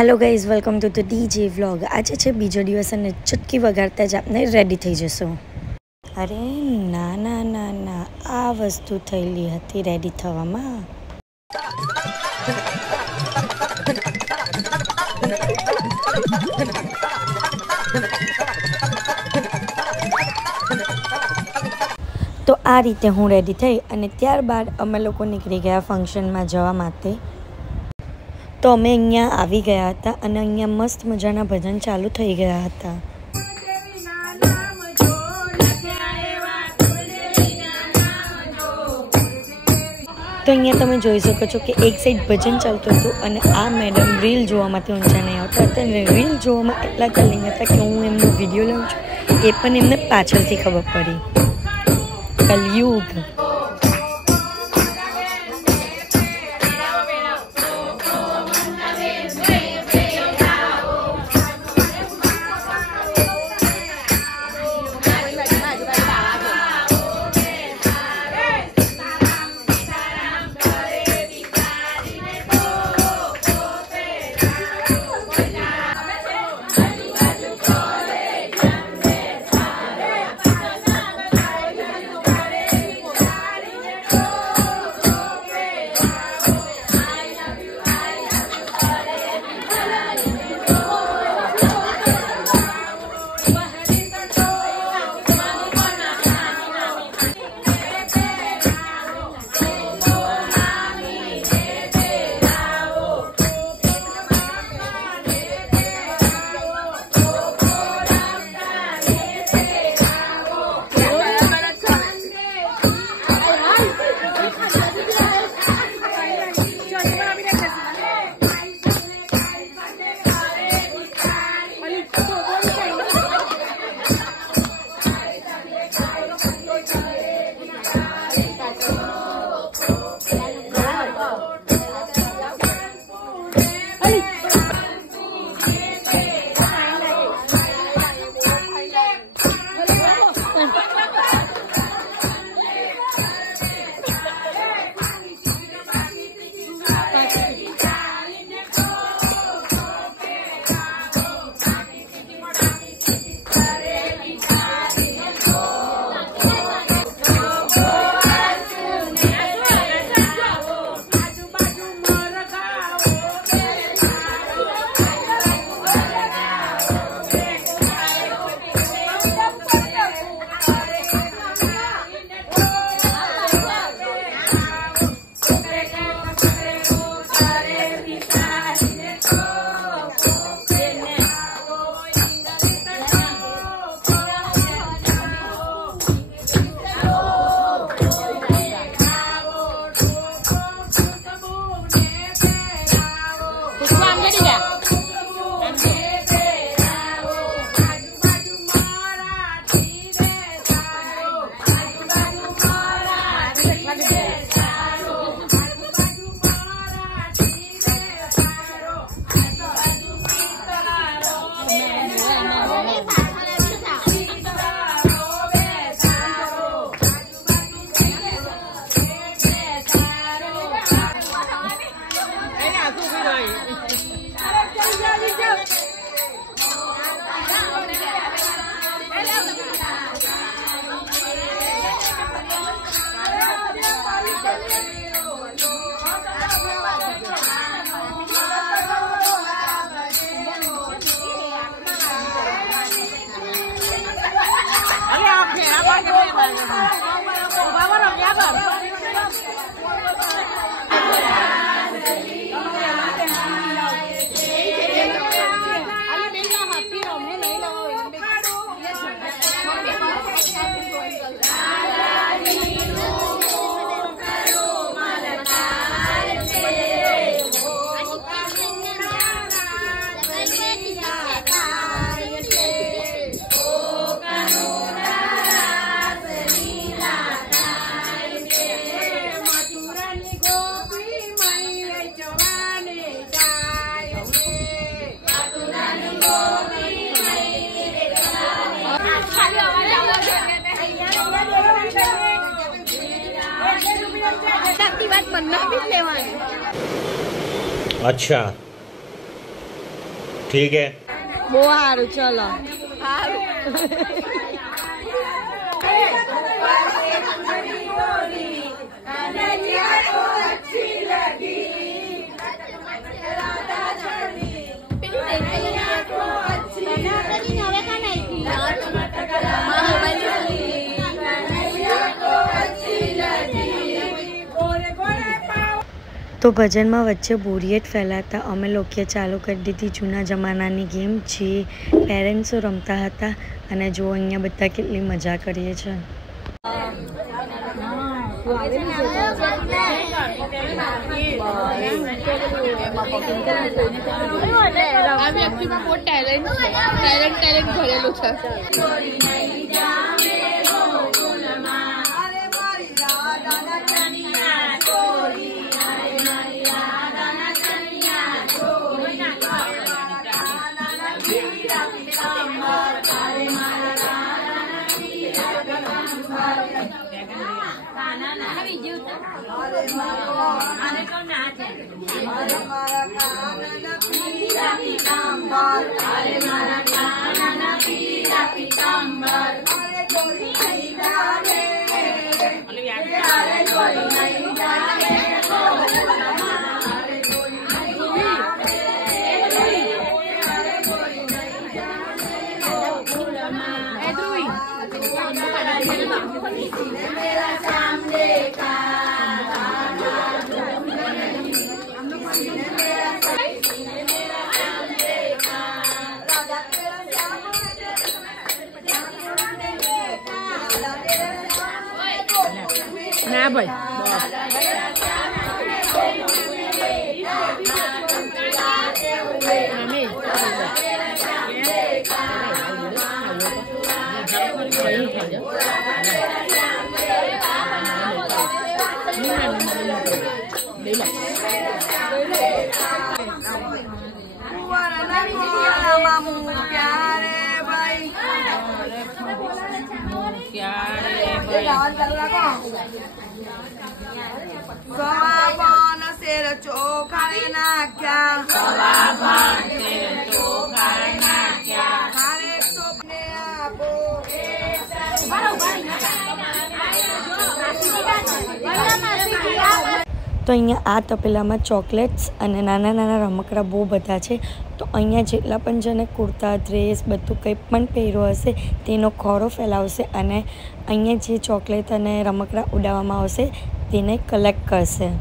Hello guys, welcome to the DJ vlog. आज है बीजो दिवस અને ચટકી વગાડતા જ આપણે રેડી થઈ જશું। અરે ના ના ના ના, આ વસ્તુ થયેલી હતી રેડી થવામાં। તો આ રીતે હું રેડી થઈ અને ત્યારબાદ અમે લોકો નીકળી ગયા ફંક્શનમાં જવા માટે। તો અમે અહીંયા આવી ગયા હતા અને અહીંયા મસ્ત મજાના ભજન ચાલુ થઈ ગયા હતા। તો અહીંયા તમે જોઈ શકો છો કે એક સાઈડ ભજન ચાલતું હતું અને આ મેડમ રીલ જોવા માટે ઊંચા નહીં આવતા હતા અને રીલ જોવામાં એટલા કલિંગ હતા કે હું એમનો વિડીયો લઉં છું એ પણ એમને પાછળથી ખબર પડી। કલયુગ। अच्छा ठीक है બહુ સારું ચલો તો ભજનમાં વચ્ચે બોરિયત ફેલાતા અમે લોકોએ ચાલુ કરી દીધી જૂના જમાનાની ગેમ જે પેરેન્ટ્સો રમતા હતા અને જો અહીંયા બધા કેટલી મજા કરીએ છીએ આ વ્યક્તિમાં બહુ ટેલેન્ટ ભરેલું છે ના ભાઈ સવાભાન શેર ચોખાઈ નાખ્યા મારે સોપને આપો તો અહીંયા આ તપેલામાં ચોકલેટ્સ અને નાના નાના રમકડા બહુ બધા છે તો અહીંયા જેટલા પણ જેને કુર્તા ડ્રેસ બધું કંઈ પણ પહેર્યો હશે તેનો ખોરો ફેલાવશે અને અહીંયા જે ચોકલેટ અને રમકડા ઉડાવવામાં આવશે તેને કલેક્ટ કરશે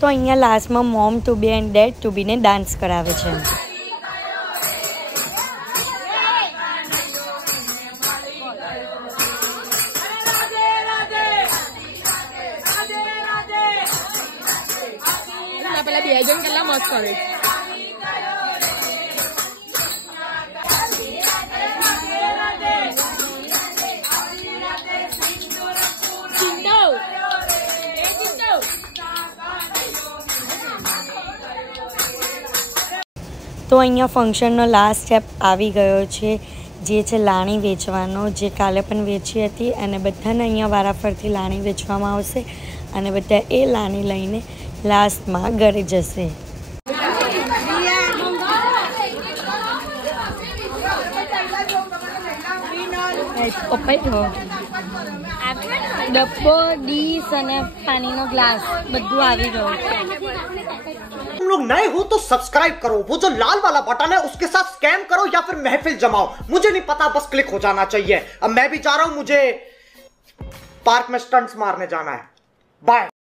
તો અહીંયા લાસ્ટમાં mom to be and dad to બીને ડાન્સ કરાવે છે પેલા બે જણ કેટલા મસ્ત કરે તો અહીંયા ફંક્શનનો લાસ્ટ સ્ટેપ આવી ગયો છે જે છે લાણી વેચવાનો જે કાલે પણ વેચી હતી અને બધાને અહીંયા વારાફરતી લાણી વેચવામાં આવશે અને બધા એ લાણી લઈને લાસ્ટમાં ઘરે જશે ડબ્બો ડીશ અને પાણીનો ગ્લાસ બધું આવી ગયું तुम लोग नए हो तो सब्सक्राइब करो वो जो लाल वाला बटन है उसके साथ स्कैम करो या फिर महफिल जमाओ, मुझे नहीं पता, बस क्लिक हो जाना चाहिए। अब मैं भी जा रहा हूं, मुझे पार्क में स्टंट्स मारने जाना है। बाय।